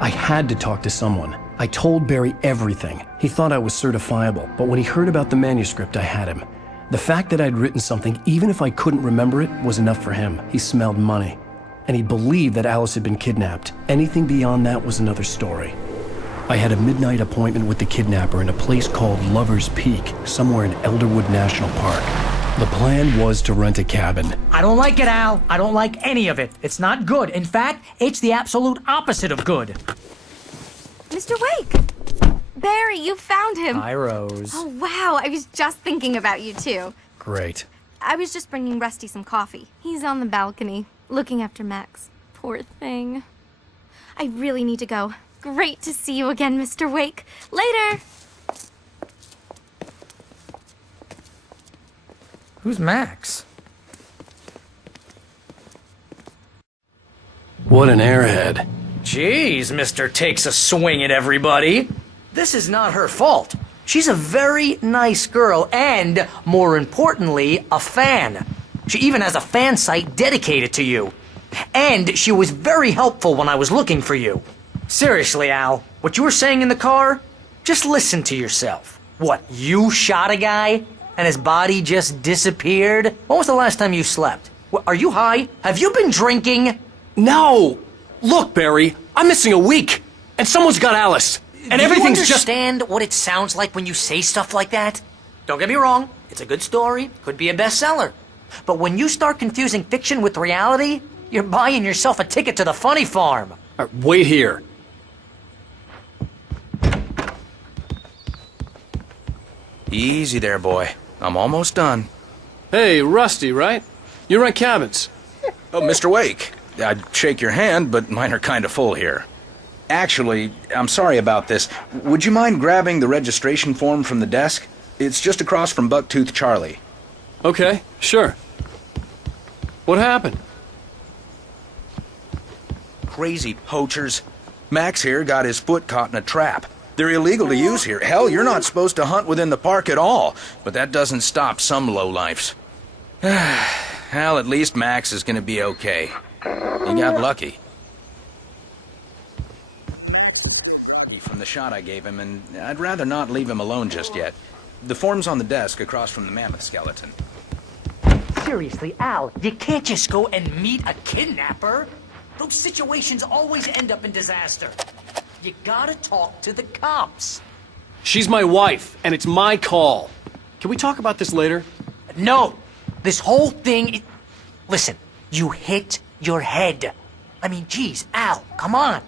I had to talk to someone. I told Barry everything. He thought I was certifiable, but when he heard about the manuscript, I had him. The fact that I'd written something, even if I couldn't remember it, was enough for him. He smelled money. And he believed that Alice had been kidnapped. Anything beyond that was another story. I had a midnight appointment with the kidnapper in a place called Lover's Peak, somewhere in Elderwood National Park. The plan was to rent a cabin. I don't like it, Al. I don't like any of it. It's not good. In fact, it's the absolute opposite of good. Mr. Wake! Barry, you found him. Hi, Rose. Oh, wow. I was just thinking about you, too. Great. I was just bringing Rusty some coffee. He's on the balcony, looking after Max. Poor thing. I really need to go. Great to see you again, Mr. Wake. Later! Who's Max? What an airhead. Jeez, Mr. Takes a Swing at Everybody. This is not her fault. She's a very nice girl and, more importantly, a fan. She even has a fan site dedicated to you. And she was very helpful when I was looking for you. Seriously, Al, what you were saying in the car? Just listen to yourself. What, you shot a guy and his body just disappeared? When was the last time you slept? Are you high? Have you been drinking? No! Look, Barry, I'm missing a week, and someone's got Alice, and everything's just... Do you understand what it sounds like when you say stuff like that? Don't get me wrong, it's a good story, could be a bestseller. But when you start confusing fiction with reality, you're buying yourself a ticket to the funny farm. Wait here. Easy there, boy. I'm almost done. Hey, Rusty, right? You rent cabins. Oh, Mr. Wake. I'd shake your hand, but mine are kind of full here. Actually, I'm sorry about this. Would you mind grabbing the registration form from the desk? It's just across from Bucktooth Charlie. Okay, sure. What happened? Crazy poachers. Max here got his foot caught in a trap. They're illegal to use here. Hell, you're not supposed to hunt within the park at all. But that doesn't stop some lowlifes. Hell, at least Max is gonna be okay. He got lucky. From the shot I gave him, and I'd rather not leave him alone just yet. The form's on the desk across from the mammoth skeleton. Seriously, Al, you can't just go and meet a kidnapper. Those situations always end up in disaster. You gotta talk to the cops. She's my wife, and it's my call. Can we talk about this later? No, this whole thing... Listen, you hit your head. I mean, geez, Al, come on.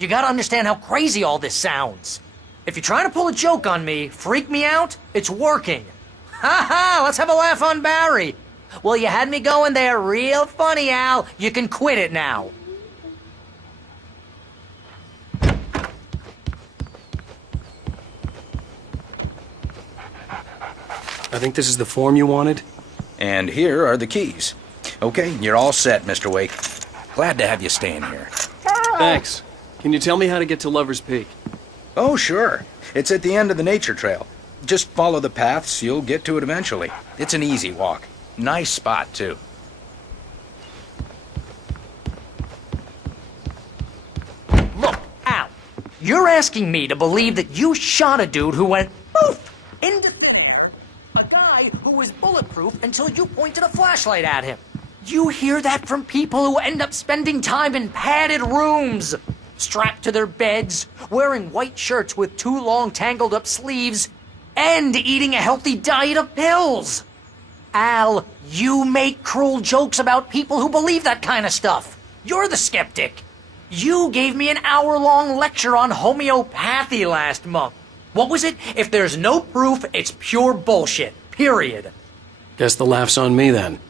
You gotta understand how crazy all this sounds. If you're trying to pull a joke on me, freak me out, it's working. Ha ha, let's have a laugh on Barry. Well, you had me going there real funny, Al. You can quit it now. I think this is the form you wanted. And here are the keys. Okay, you're all set, Mr. Wake. Glad to have you staying here. Thanks. Can you tell me how to get to Lover's Peak? Oh, sure. It's at the end of the nature trail. Just follow the paths, you'll get to it eventually. It's an easy walk. Nice spot, too. Look, Al, you're asking me to believe that you shot a dude who went poof into thin air, a guy who was bulletproof until you pointed a flashlight at him. You hear that from people who end up spending time in padded rooms, strapped to their beds, wearing white shirts with too long tangled up sleeves, and eating a healthy diet of pills. Al, you make cruel jokes about people who believe that kind of stuff. You're the skeptic. You gave me an hour-long lecture on homeopathy last month. What was it? If there's no proof, it's pure bullshit. Period. Guess the laugh's on me then.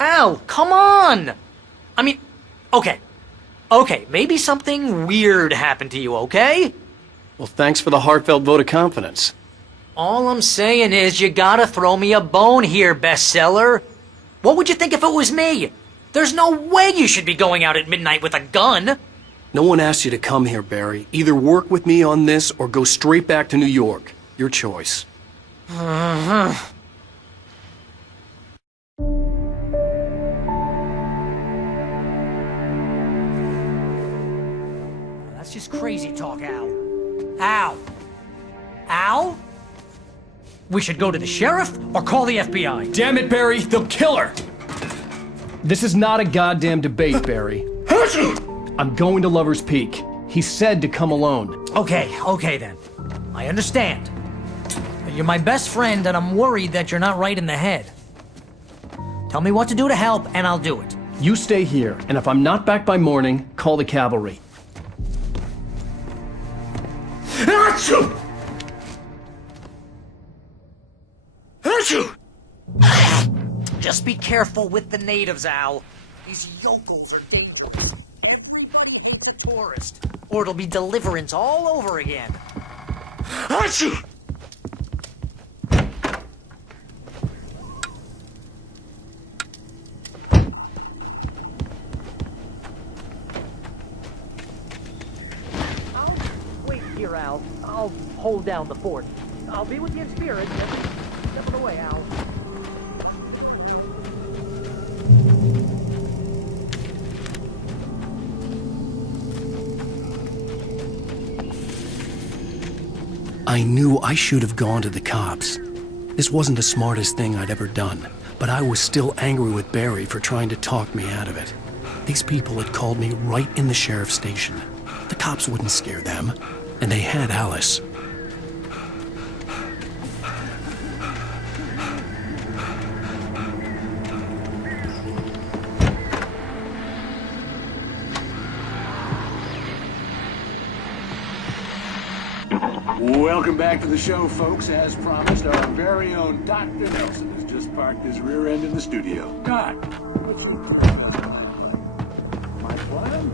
Al, come on! I mean, okay. Okay, maybe something weird happened to you, okay? Well, thanks for the heartfelt vote of confidence. All I'm saying is you gotta throw me a bone here, bestseller. What would you think if it was me? There's no way you should be going out at midnight with a gun. No one asked you to come here, Barry. Either work with me on this or go straight back to New York. Your choice. That's just crazy talk, Al. Al? Al? We should go to the sheriff or call the FBI. Damn it, Barry, they'll kill her! This is not a goddamn debate, Barry. I'm going to Lover's Peak. He said to come alone. Okay then. I understand. You're my best friend, and I'm worried that you're not right in the head. Tell me what to do to help, and I'll do it. You stay here, and if I'm not back by morning, call the cavalry. Achoo! Achoo! Just be careful with the natives, Al. These yokels are dangerous. Everybody's a tourist, or it'll be deliverance all over again. Achoo! Wait here, Al. I'll hold down the fort. I'll be with you in spirit. Step of the way, Al. I knew I should have gone to the cops. This wasn't the smartest thing I'd ever done, but I was still angry with Barry for trying to talk me out of it. These people had called me right in the sheriff's station. The cops wouldn't scare them, and they had Alice. Welcome back to the show, folks. As promised, our very own Dr. Nelson has just parked his rear end in the studio. Doc, what's your my plan?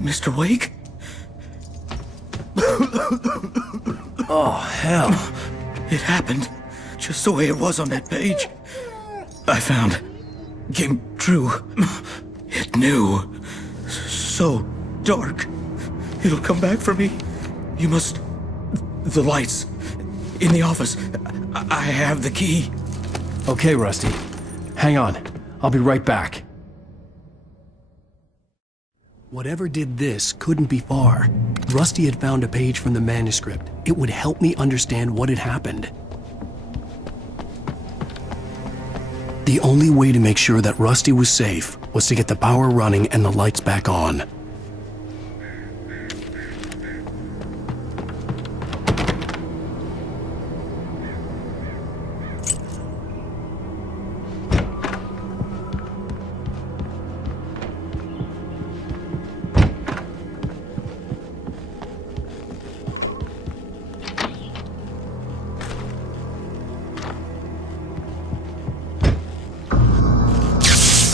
Mr. Wake? Oh, hell. It happened just the way it was on that page. I found. Came true. It knew. So dark. It'll come back for me. You must. The lights. In the office. I have the key. Okay, Rusty. Hang on. I'll be right back. Whatever did this couldn't be far. Rusty had found a page from the manuscript. It would help me understand what had happened. The only way to make sure that Rusty was safe was to get the power running and the lights back on.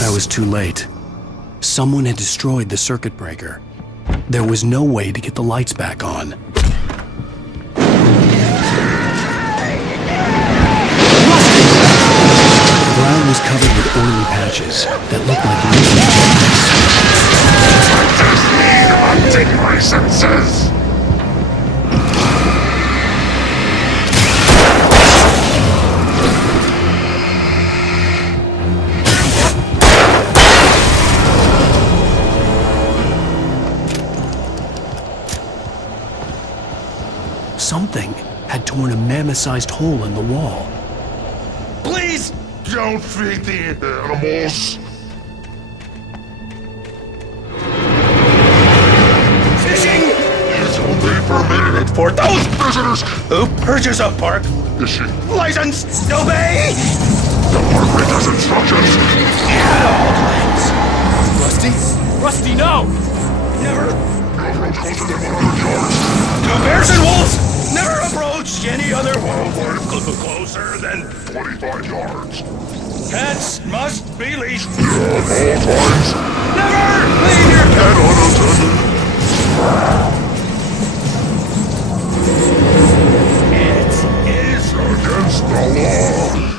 I was too late. Someone had destroyed the circuit breaker. There was no way to get the lights back on. The ground was covered with oily patches that looked like I just need hunting licenses! something had torn a mammoth-sized hole in the wall. Please don't feed the animals! Fishing It's only permitted for those visitors! who purchase a park Is she? license. Obey The park has instructions! at all times. Rusty? Rusty, no! Never. No approach closer than 100 yards! To bears and wolves, never approach any other wildlife closer than 25 yards! cats must be leashed. At all times! Never leave your And unattended! It is Against the law!